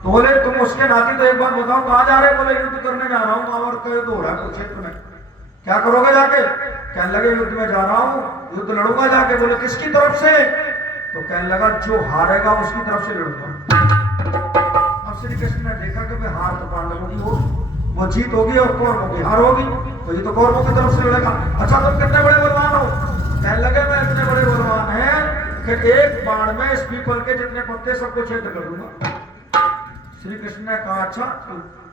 तो बोले तुम उसके नाती तो एक बार बताओ कहाँ जा रहे? बोले युद्ध करने जा रहा हूँ। और कहे तो हो रहा है कुरुक्षेत्र में। क्या करोगे जाके? कहने लगे युद्ध में जा रहा हूँ, युद्ध लड़ूंगा जाके। बोले किसकी तरफ से? तो कहने लगा जो हारेगा उसकी तरफ से लड़ूंगा। अब श्री कृष्ण ने देखा कि भाई हार तो पांडवों की हो, वो जीत होगी और कौरवों की हार होगी, तो ये तो कौरवों की तरफ से लड़ेगा। अच्छा तुम कितने बड़े बलवान हो? कहने लगे मैं इतने बड़े बलवान हैं कि एक बाण में इस पीपल के जितने पत्ते सबको छेद कर दूंगा। श्री कृष्ण ने कहा अच्छा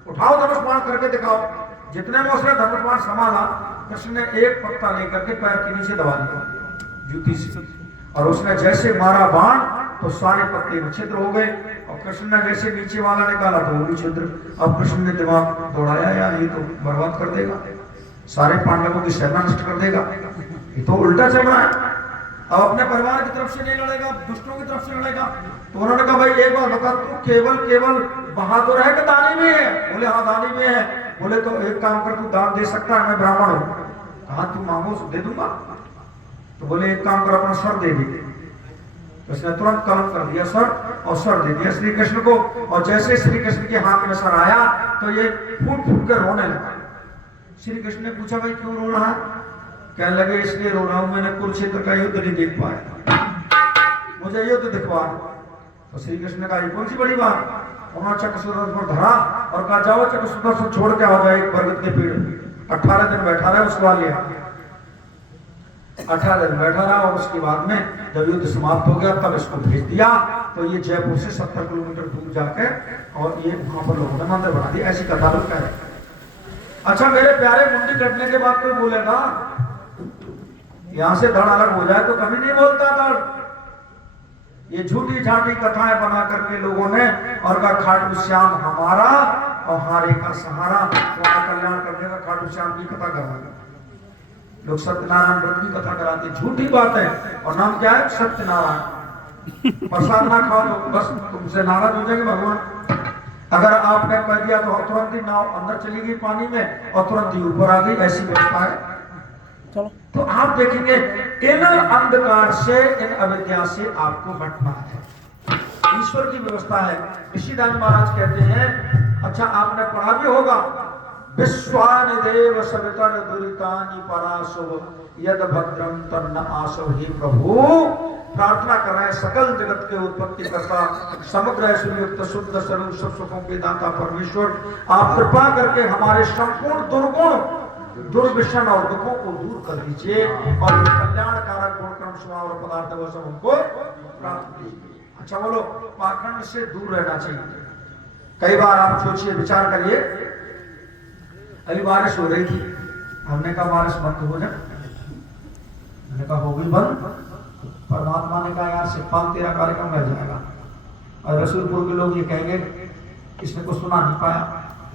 उठाओ धनुष बाण करके दिखाओ। जितने में उसने धनुष बाण संभाला, कृष्ण ने एक पत्ता लेकर के पैर के नीचे दबा दिया जूती से, और उसने जैसे मारा बाण तो सारे पत्ते में छिद्र हो गए। और कृष्ण ने जैसे नीचे वाला निकाला तो वो भी छिद्र। अब कृष्ण ने दिमाग दौड़ाया, यार ये तो बर्बाद कर देगा, सारे पांडवों की सेना नष्ट कर देगा, ये तो उल्टा चल रहा है। अब अपने परिवार की तरफ से नहीं लड़ेगा, दुष्टों की तरफ से लड़ेगा। तो उन्होंने कहा भाई एक बार बता, तू केवल बहादुर है कि दानी भी है? बोले हाँ दानी भी है। बोले तो एक काम कर, तू दान दे सकता है, मैं ब्राह्मण हूँ। कहा तू मांगो दे दूंगा। तो बोले एक काम कर, अपना सर दे दे। तो उसने तुरंत कलम कर दिया सर, और सर दे दिया श्री कृष्ण को। और जैसे श्री कृष्ण के हाथ में सर आया तो ये फूट फूट कर रोने लगा। श्री कृष्ण ने पूछा भाई क्यों रो रहा है? कहने लगे इसलिए रो रहा हूं, मैंने कुरुक्षेत्र का युद्ध नहीं देख पाया, मुझे युद्ध दिखवा। तो श्री कृष्ण ने कहा ये कौन सी बड़ी बात? उन्होंने चक्र सुदर्शन पर धरा और कहा जाओ चक्र सुदर्शन छोड़ के आ जाए एक बरगद के पेड़। 18 दिन बैठा रहा, उसके बाद लिया 18 दिन बैठा रहा। और उसके बाद में जब युद्ध समाप्त हो गया तब इसको भेज दिया। तो ये जयपुर से 70 किलोमीटर दूर जाके और ये वहां पर लोगों ने मंदिर बना दिया। ऐसी कथा लोग कह रहे। अच्छा मेरे प्यारे, मुंडी कटने के बाद कोई बोलेगा यहां से धड़ अलग हो जाए तो कभी नहीं बोलता धड़। ये झूठी झाटी कथाएं बना करके लोगों ने और कहा खाटू श्याम हमारा और हारे का सहारा, तुम्हारा कल्याण कर देगा। खाटू श्याम की कथा करवाएगा, लोग सत्यनारायण व्रत की कथा कराते, झूठी बात है। और नाम क्या है? सत्यनारायण। प्रसाद ना खाओ तो बस तुमसे नाराज हो जाएंगे भगवान। अगर आपने कह दिया तो तुरंत ही नाव अंदर चली गई पानी में और तुरंत ही ऊपर आ गई, ऐसी व्यवस्था है। तो आप देखेंगे इन अंधकार से, इन अविद्या से आपको बचना है। ईश्वर की व्यवस्था है। ऋषिदास महाराज कहते हैं, अच्छा आपने पढ़ा भी होगा, विश्वानि देव सवितर दुरितानि पराशुभ यद भद्रम तन्न आशव। हे प्रभु, प्रार्थना कर रहे हैं सकल जगत के उत्पत्ति करता, समग्र ऐश्वर्युक्त शुद्ध स्वरूप सब सुखों के दाता परमेश्वर, आप कृपा करके हमारे संपूर्ण दुर्गुण, दुर्विषण और दुखों को दूर कर दीजिए और कल्याणकारक गुण कर्म स्वभाव और पदार्थ वो सब हमको प्राप्त कीजिए। अच्छा बोलो, पाखंड से दूर रहना चाहिए। कई बार आप सोचिए, विचार करिए, अभी बारिश हो रही थी, हमने कहा बारिश बंद हो जाए, मैंने कहा हो गई बंद। परमात्मा ने कहा यार सिप्पान तेरा कार्यक्रम रह जाएगा और रसूलपुर के लोग ये कहेंगे इसने को सुना नहीं पाया।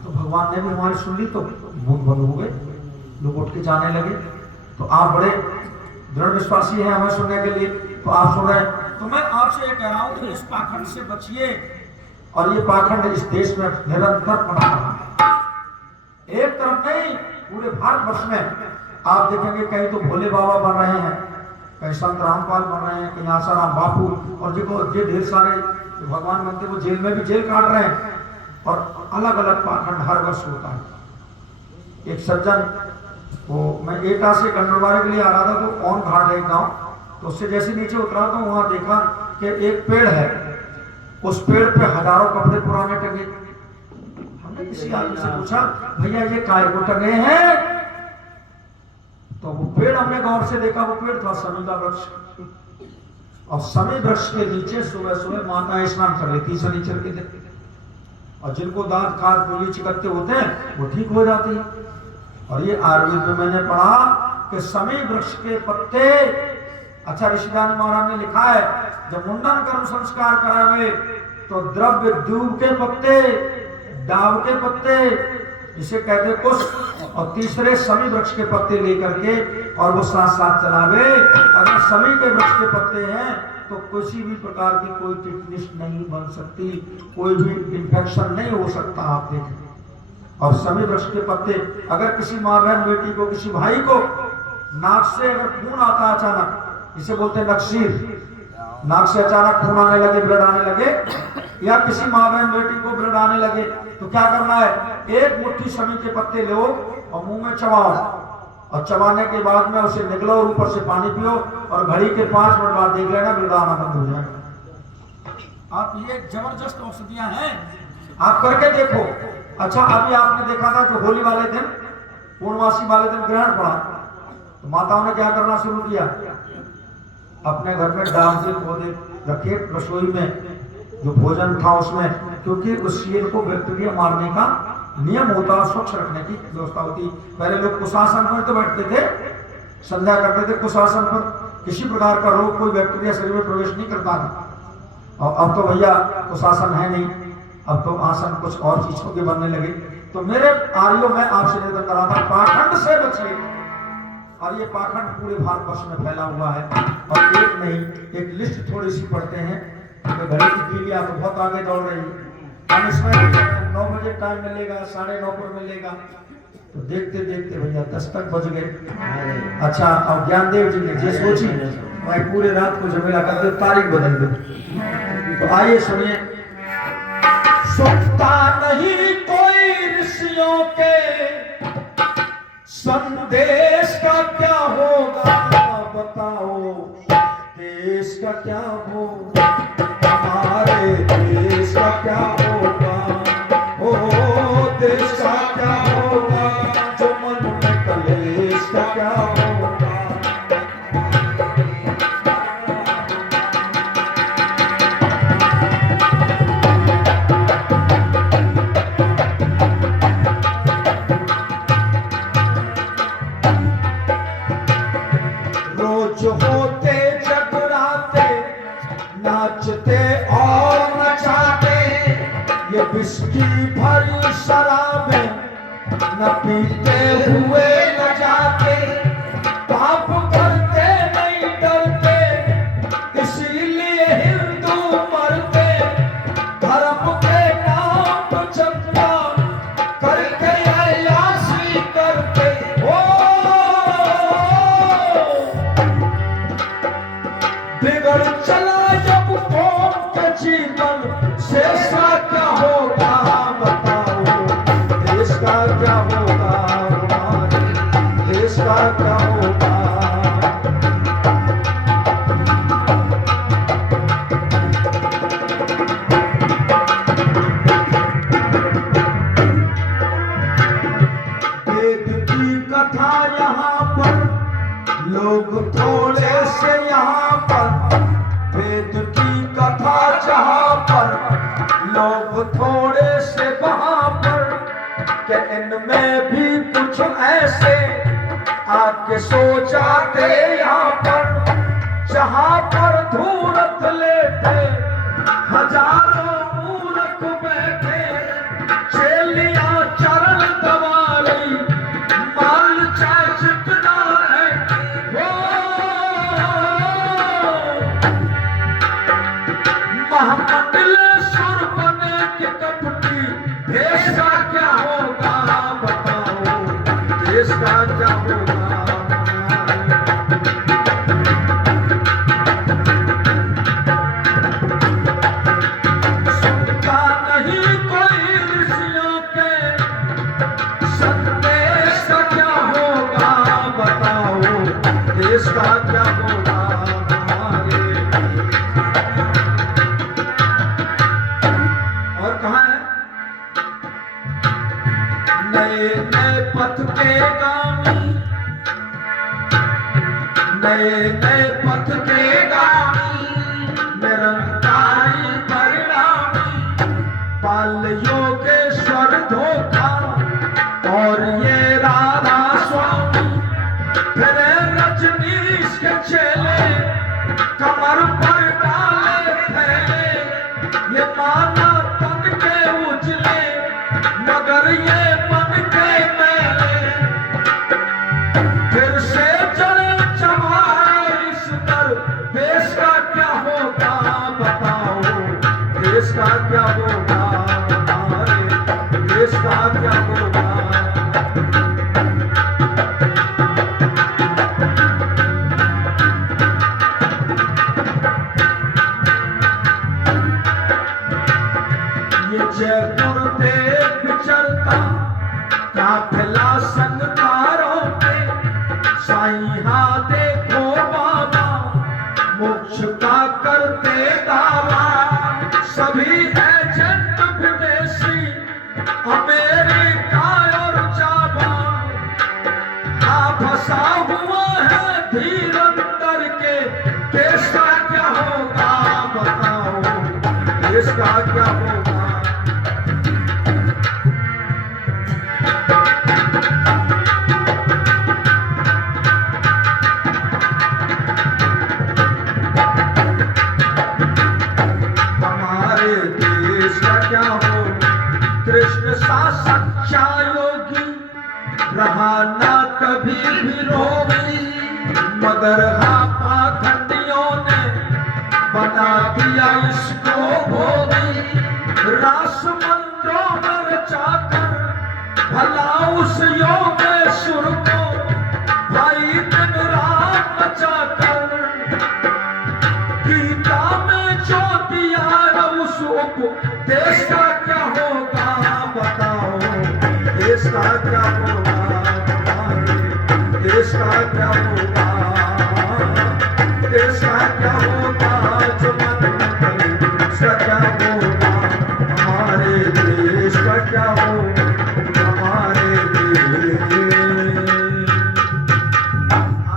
तो भगवान ने भी हमारी सुन ली तो बूंद बंद हो गए, लोग उठ के जाने लगे। तो आप बड़े दृढ़ विश्वासी हैं हमें सुनने के लिए, तो आप सुन रहे हैं। तो मैं आपसे ये कह रहा हूं कि इस पाखंड से बचिए। और ये पाखंड इस देश में निरंतर बना रहा है, एक तरफ नहीं पूरे भारतवर्ष में। आप देखेंगे कहीं तो भोले बाबा बन रहे हैं, कहीं संत रामपाल बन रहे हैं, कहीं आसाराम बापू, और जो ढेर सारे भगवान बनते वो जेल में भी जेल काट रहे हैं। और अलग अलग पाखंड हर वर्ष होता है। एक सज्जन, वो मैं एटा से गंडरवारे के लिए आ रहा था, तो ऑन घाट है एक गाँव, तो उससे जैसे नीचे उतरा तो वहां देखा कि एक पेड़ है, उस पेड़ पे हजारों कपड़े पुराने टंगे। हमने किसी आदमी से पूछा भैया ये काय को टंगे हैं? तो वो पेड़ हमने गौर से देखा, वो पेड़ था समी का वृक्ष। और समी वृक्ष के नीचे सुबह सुबह माताएं स्नान कर लेती शनिचर के दिन, और जिनको दांत खाद गोली चिकत्ते होते हैं वो ठीक हो जाती है। और ये आयुर्वेद में मैंने पढ़ा कि समी वृक्ष के पत्ते, अच्छा ऋषिदान महाराज ने लिखा है जब मुंडन कर्म संस्कार करावे तो द्रव्य दूब के पत्ते, डाव के पत्ते, इसे कहते पुष्प, और तीसरे समी वृक्ष के पत्ते लेकर के और वो साथ साथ चलावे। अगर समी के वृक्ष के पत्ते हैं तो किसी भी प्रकार की कोई टिटनिस नहीं बन सकती, कोई भी इंफेक्शन नहीं हो सकता। आप देखें, और समी वृक्ष के पत्ते, अगर किसी माँ बहन बेटी को, किसी भाई को नाक से अगर खून आता अचानक, इसे बोलते हैं नक्सीर, नाक से अचानक खून आने लगे, ब्लड आने लगे, या किसी माँ बहन बेटी को ब्लड आने लगे तो क्या करना है, एक मुट्ठी शमी के पत्ते लो और मुंह में चबाओ, और चबाने के बाद में उसे निकलो और ऊपर से पानी पियो और घड़ी के 5 मिनट बाद देख लेना ब्लड आना बंद हो जाएगा। आप ये जबरदस्त औषधियां हैं, आप करके देखो। अच्छा, अभी आपने देखा था जो होली वाले दिन, पूर्णमासी वाले दिन ग्रहण पड़ा, तो माताओं ने क्या करना शुरू किया, अपने घर में डाल के पौधे रखे रसोई में, जो भोजन था उसमें, क्योंकि उस शीर को बैक्टीरिया मारने का नियम होता है, स्वच्छ रखने की व्यवस्था होती। पहले लोग कुशासन पर तो बैठते थे, संध्या करते थे कुशासन पर, किसी प्रकार का रोग कोई बैक्टीरिया शरीर में प्रवेश नहीं करता था। और अब तो भैया कुशासन है नहीं, अब तो आसन कुछ और चीजों के बनने लगे। तो मेरे आर्यों में आपसे निवेदन करा था, पाखंड से बचिए। और ये पाखंड पूरे भारतवर्ष में फैला हुआ है, और एक नहीं, एक लिस्ट थोड़ी सी पढ़ते हैं। तो घड़ी की कीलियां तो बहुत आगे दौड़ रही है, हम इसमें 9 बजे टाइम मिलेगा, 9:30 पर मिलेगा, तो देखते देखते भैया 10 तक बज गए। अच्छा, अब ज्ञानदेव जी ने ये सोची मैं पूरे रात को झमेला कर दो, तारीख बदल दो। तो आइए सुनिए, सुनता नहीं कोई ऋषियों के संदेश का क्या होगा, बताओ देश का क्या होगा, हमारे देश का क्या होगा, ओ देश का क्या होगा, जो मन में कलेश का क्या होगा। रोज होते जगराते, नाचते और नचाते, ये बिस्की भरी शराबें न पीते हुए न जाते, पाप करते नहीं डरते, इसीलिए हिंदू मरते, धर्म के नाम पर चंदा करके अयाशी करते। बिगड़ चला जब कौम के जीवन, शेष का क्या होगा, बताओ देश का क्या होगा, हमारे देश का क्या होगा। वेद की कथा यहाँ पर, लोग थोड़े से यहाँ पर, वेद की कथा जहाँ पर, लोग थोड़े से वहाँ पर, कि इनमें भी कुछ ऐसे आके सो जाते यहाँ पर, जहाँ पर धूरत लेते हजारों मूर्ख बैठे, चेलियां चरण दवाली माल चाय चिकना है, महामंडलेश्वर बने के कपटी, देश का क्या होगा, बताओ देश का क्या होगा। सुनता नहीं कोई ऋषियों के संदेश का क्या होगा, बताओ देश का क्या होगा, हमारे। और कहाँ है, नए नए पथ के गामी, नए नए पथ के गामी, निरंकारी परिणामी, बाल योगेश्वर धोखा और ये राधा स्वामी, फिर रजनीश के चेले कमर पर डाले थैले, ये माना तन के उजले मगर ये मन के मैले, फिर से चले चमारे इस दर, देश का क्या होगा, बताओ देश का क्या होगा, हमारे देश का क्या होगा। सुरते विचरता काफिला संगकारों पे साईं हाँ देखो बाबा मोक्ष का करते दावा सभी एजेंट विदेशी अमेरिका और जापान हाँ फंसा हुआ है धीरंदर के देश का क्या होगा बताओ देश का क्या होगा हमारे देश का क्या हो कृष्ण सा सच्चा योगी रहा ना कभी भी रोगी मगर हाँ पाखंडियों ने बना दिया इसको भोगी रास मंत्रों में रचाकर भला उस योगेश्वर को भाई दिन रात बचाकर गीता में जो दिया है उस उपदेश का क्या होगा बताओ देश का क्या होगा देश का क्या होगा